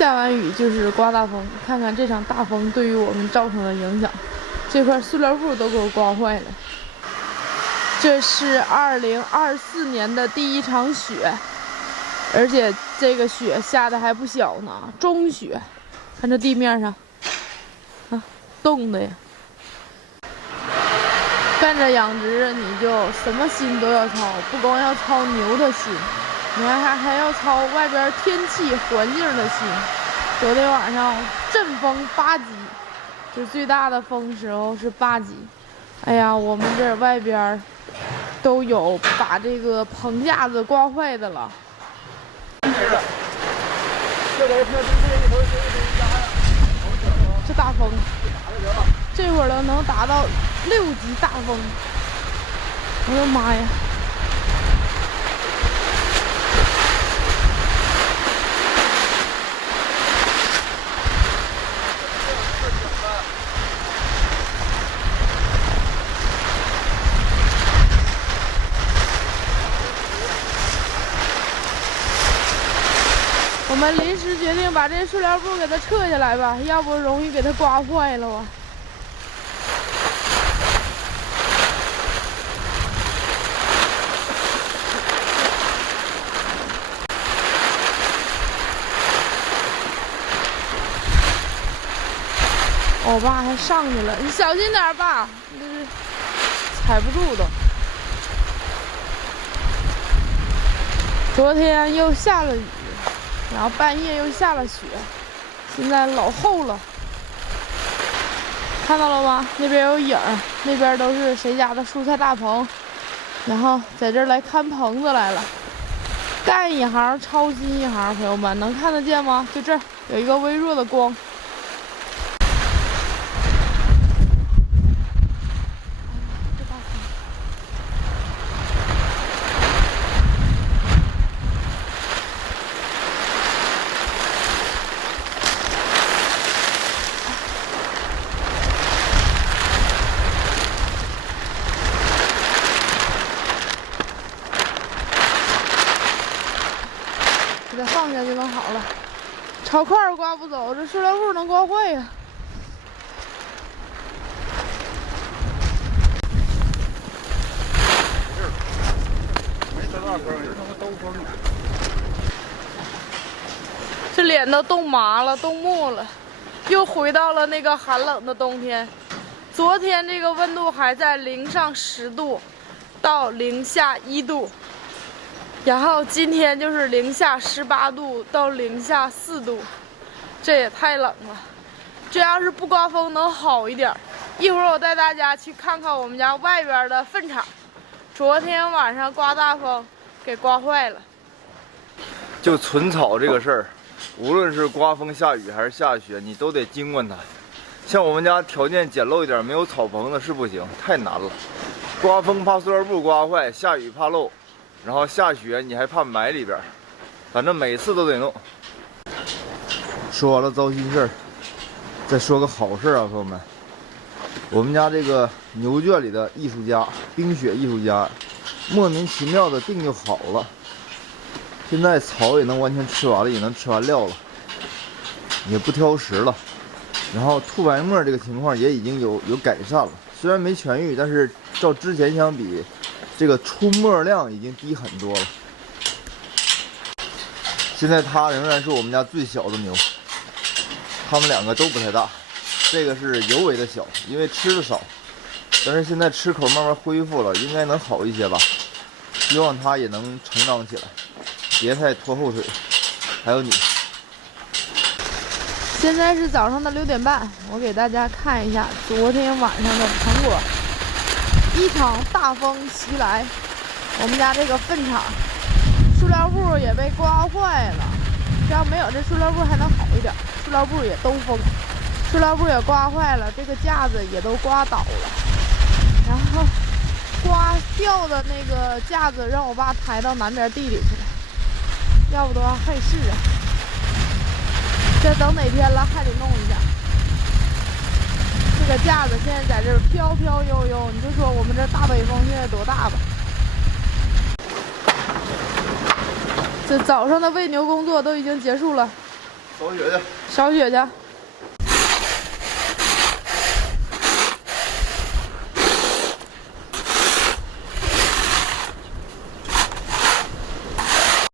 下完雨就是刮大风，看看这场大风对于我们造成的影响。这块塑料布都给我刮坏了。这是2024年的第一场雪，而且这个雪下的还不小呢，中雪。看这地面上，啊，冻的呀。干着养殖，你就什么心都要操，不光要操牛的心。 你还要操外边天气环境的心。昨天晚上阵风8级，就最大的风时候是8级。哎呀，我们这外边都有把这个棚架子刮坏的了。这大风，这会儿了能达到6级大风。我的妈呀！ 我们临时决定把这塑料布给它撤下来吧，要不容易给它刮坏了啊。我爸还上去了，你小心点爸，这是踩不住都。昨天又下了雨。 然后半夜又下了雪，现在老厚了，看到了吗？那边有影儿，那边都是谁家的蔬菜大棚，然后在这儿来看棚子来了，干一行操心一行，朋友们能看得见吗？就这儿有一个微弱的光。 给它放下就能好了，超块儿刮不走，这塑料布能刮坏呀。没多大风，有什么兜风？这脸都冻麻了，冻木了，又回到了那个寒冷的冬天。昨天这个温度还在0上10度到0下1度。 然后今天就是0下18度到0下4度，这也太冷了。这要是不刮风能好一点。一会儿我带大家去看看我们家外边的粪场，昨天晚上刮大风给刮坏了。就存草这个事儿，无论是刮风下雨还是下雪，你都得经过它。像我们家条件简陋一点，没有草棚子是不行，太难了。刮风怕塑料布刮坏，下雨怕漏。 然后下雪你还怕埋里边，反正每次都得弄。说完了糟心事儿，再说个好事啊，朋友们。我们家这个牛圈里的艺术家，冰雪艺术家，莫名其妙的病就好了。现在草也能完全吃完了，也能吃完料了，也不挑食了。然后吐白沫这个情况也已经有改善了，虽然没痊愈，但是照之前相比。 这个出沫量已经低很多了。现在它仍然是我们家最小的牛，它们两个都不太大。这个是尤为的小，因为吃的少，但是现在吃口慢慢恢复了，应该能好一些吧。希望它也能成长起来，别太拖后腿。还有你。现在是早上的6点半，我给大家看一下昨天晚上的成果。 一场大风袭来，我们家这个粪场，塑料布也被刮坏了。只要没有这塑料布还能好一点，塑料布也兜风，塑料布也刮坏了，这个架子也都刮倒了。然后刮掉的那个架子让我爸抬到南边地里去了，要不的话害事啊。这等哪天了还得弄一下。 这个架子现在在这儿飘飘悠悠，你就说我们这大北风现在多大吧？这早上的喂牛工作都已经结束了，扫雪去。扫雪去。